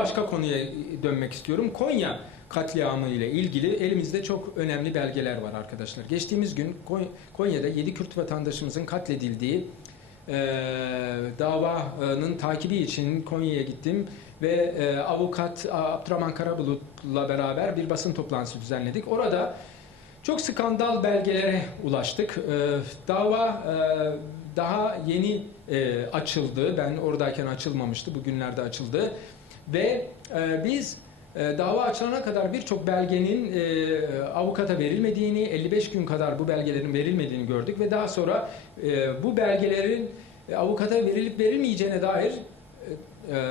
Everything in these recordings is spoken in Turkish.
başka konuya dönmek istiyorum. Konya katliamı ile ilgili elimizde çok önemli belgeler var arkadaşlar. Geçtiğimiz gün Konya- Konya'da 7 Kürt vatandaşımızın katledildiği e, davanın takibi için Konya'ya gittim ve e, avukat Abdurrahman Karabulut'la beraber bir basın toplantısı düzenledik. Orada çok skandal belgelere ulaştık. E, dava e, daha yeni e, açıldı. Ben oradayken açılmamıştı. Bugünlerde açıldı. Ve e, biz e, dava açılana kadar birçok belgenin e, avukata verilmediğini, 55 gün kadar bu belgelerin verilmediğini gördük ve daha sonra e, bu belgelerin e, avukata verilip verilmeyeceğine dair e, e,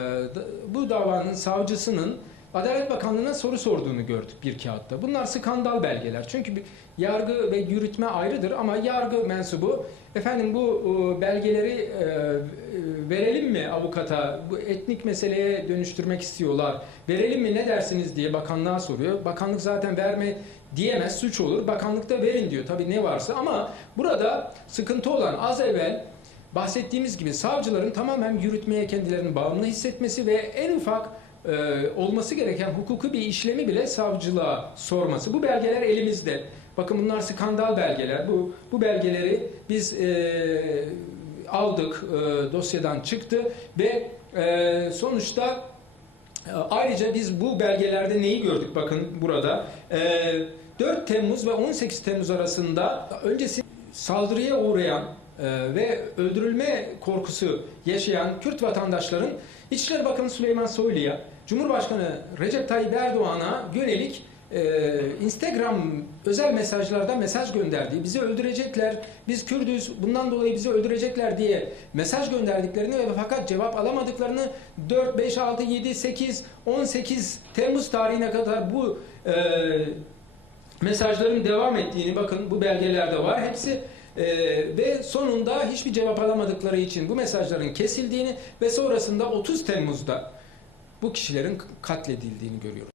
bu davanın savcısının Adalet Bakanlığı'na soru sorduğunu gördük bir kağıtta. Bunlar skandal belgeler. Çünkü bir yargı ve yürütme ayrıdır ama yargı mensubu efendim bu e, belgeleri e, e, verelim mi avukata? Bu etnik meseleye dönüştürmek istiyorlar. Verelim mi ne dersiniz diye bakanlığa soruyor. Bakanlık zaten verme diyemez suç olur. Bakanlıkta verin diyor tabii ne varsa ama burada sıkıntı olan az evvel bahsettiğimiz gibi savcıların tamamen yürütmeye kendilerini bağımlı hissetmesi ve en ufak e, olması gereken hukuki bir işlemi bile savcılığa sorması. Bu belgeler elimizde. Bakın bunlar skandal belgeler. Bu bu belgeleri biz e, aldık, e, dosyadan çıktı ve e, sonuçta e, ayrıca biz bu belgelerde neyi gördük? Bakın burada. E, 4 Temmuz ve 18 Temmuz arasında öncesi saldırıya uğrayan ve öldürülme korkusu yaşayan Kürt vatandaşların İçişleri Bakanı Süleyman Soylu'ya, Cumhurbaşkanı Recep Tayyip Erdoğan'a yönelik e, Instagram özel mesajlarda mesaj gönderdiği, bizi öldürecekler, biz Kürdüz, bundan dolayı bizi öldürecekler diye mesaj gönderdiklerini ve fakat cevap alamadıklarını 4, 5, 6, 7, 8, 18 Temmuz tarihine kadar bu e, mesajların devam ettiğini bakın bu belgelerde var. Hepsi e, ve sonunda hiçbir cevap alamadıkları için bu mesajların kesildiğini ve sonrasında 30 Temmuz'da bu kişilerin katledildiğini görüyoruz.